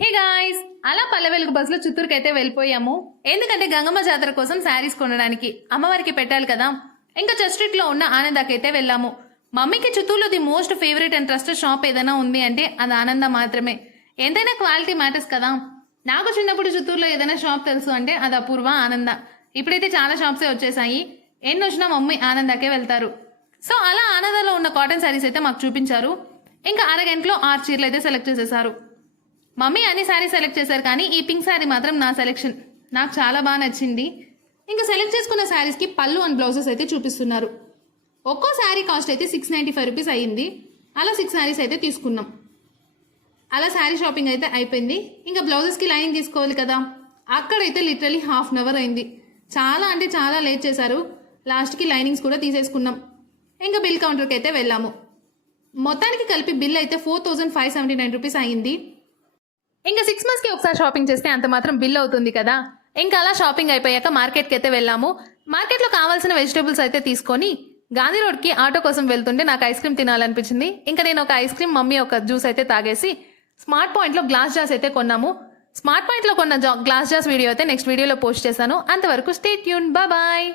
Hey guys, అలా పల్లె వెలుగు బస్సులో చిత్తూరుకి అయితే వెళ్ళిపోయాము. ఎందుకంటే గంగమ్మ జాతర కోసం శారీస్ కొనడానికి అమ్మవారికి పెట్టాలి కదా. ఇంకా చర్చ్ స్ట్రీట్ లో ఉన్న ఆనందకైతే వెళ్ళాము. మమ్మీకి చిత్తూరులో the most favourite and trusted shop ఏదైనా ఉంది అంటే అది ఆనంద మాత్రమే. ఎంతైనా క్వాలిటీ మ్యాటర్స్ కదా. నాకు చిన్నప్పుడు చిత్తూరులో ఏదైనా షాప్ తెలుసు అంటే అది అపూర్వ, ఆనంద. ఇప్పుడైతే చాలా షాప్సే వచ్చేసాయి. ఎన్ని వచ్చినా మమ్మీ ఆనందాకే వెళ్తారు. సో అలా ఆనందంలో ఉన్న కాటన్ శారీస్ అయితే మాకు చూపించారు. ఇంకా అరగంటలో 6 చీరలు అయితే సెలెక్ట్ చేసేసారు. మమ్మీ అన్ని శారీ సెలెక్ట్ చేశారు, కానీ ఈ పింక్ శారీ మాత్రం నా సెలెక్షన్. నాకు చాలా బాగా నచ్చింది. ఇంకా సెలెక్ట్ చేసుకున్న శారీస్కి పళ్ళు అండ్ బ్లౌజెస్ అయితే చూపిస్తున్నారు. ఒక్కో శారీ కాస్ట్ అయితే 695 రూపీస్ అయ్యింది. అలా 6 శారీస్ అయితే తీసుకున్నాం. అలా శారీ షాపింగ్ అయితే అయిపోయింది. ఇంకా బ్లౌజెస్కి లైనింగ్ తీసుకోవాలి కదా. అక్కడైతే లిటరలీ హాఫ్ అన్ అవర్ అయింది. చాలా అంటే చాలా లేట్ చేశారు. లాస్ట్కి లైనింగ్స్ కూడా తీసేసుకున్నాం. ఇంకా బిల్ కౌంటర్కి అయితే వెళ్ళాము. మొత్తానికి కలిపి బిల్ అయితే 4579 రూపీస్ అయ్యింది. ఇంకా 6 మంత్స్కి ఒకసారి షాపింగ్ చేస్తే అంత మాత్రం బిల్ అవుతుంది కదా. ఇంకా అలా షాపింగ్ అయిపోయాక మార్కెట్కి అయితే వెళ్ళాము. మార్కెట్లో కావాల్సిన వెజిటేబుల్స్ అయితే తీసుకొని గాంధీ రోడ్కి ఆటో కోసం వెళ్తుంటే నాకు ఐస్ క్రీమ్ తినాలనిపించింది. ఇంకా నేను ఒక ఐస్ క్రీమ్, మమ్మీ ఒక జ్యూస్ అయితే తాగేసి స్మార్ట్ పాయింట్లో గ్లాస్ జార్స్ అయితే కొన్నాము. స్మార్ట్ పాయింట్లో కొన్న గ్లాస్ జార్స్ వీడియో అయితే నెక్స్ట్ వీడియోలో పోస్ట్ చేశాను. అంతవరకు స్టే ట్యూన్, బాయ్.